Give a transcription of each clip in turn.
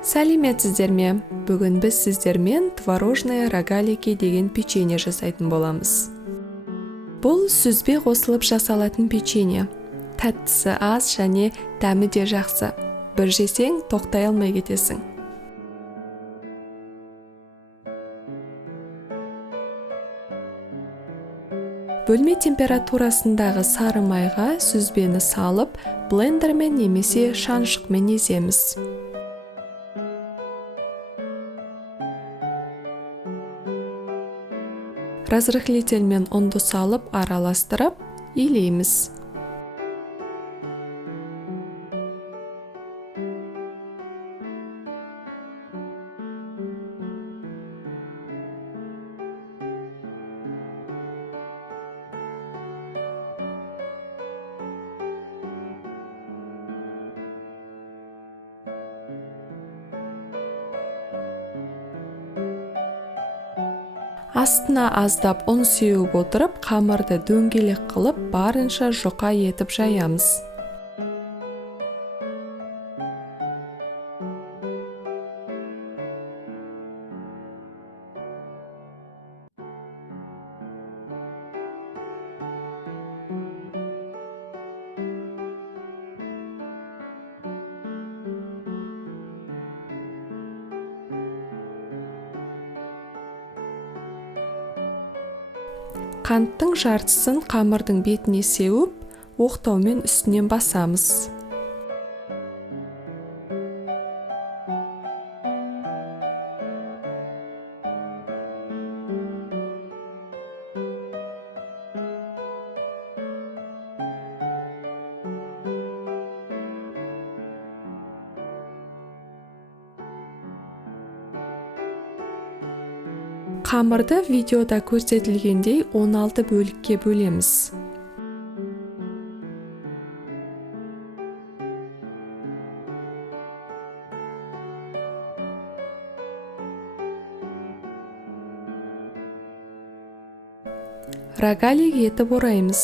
Сәлеметсіздер ме? Бүгін біз сіздермен творожное рогалики деген печенье жасайтын боламыз. Бұл сүзбе қосылып жасалатын печенье. Тәттісі аз және дәмі де жақсы. Бір жесең тоқтай алмай кетесің. Бөлме температурасындағы сары майға сүзбені салып, блендермен немесе шаншықмен еземіз. Разрыхлительмен ұнды салып араластырып, илейміз. Астына аздап ұн сеуіп отырып, қамырды дөңгелек қылып, барынша жұқа етіп жаямыз. Қанттың жартысын қамырдың бетіне сеуіп, оқтаумен үстінен басамыз. Қамырды видеода көрсетілгендей 16 бөлікке бөлеміз. Рогалик етіп ораймыз.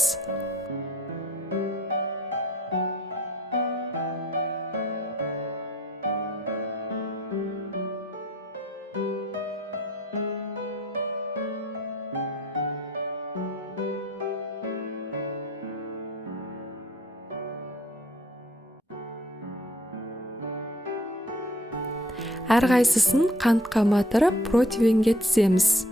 Әрқайсысын қантқа матырып, противенге тіземіз.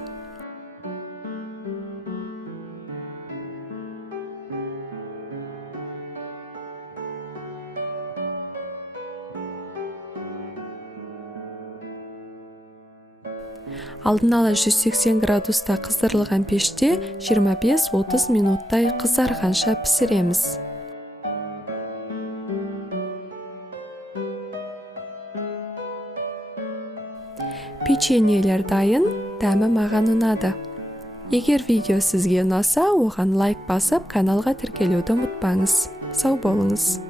Алдын ала 180 градуста қыздырылған пеште 25-30 минуттай қызарғанша пісіреміз. Печеньелер дайын, дәмі маған ұнады. Егер видео сізге ұнаса, оған лайк басып, каналға тіркелуді ұмытпаңыз. Сау болыңыз.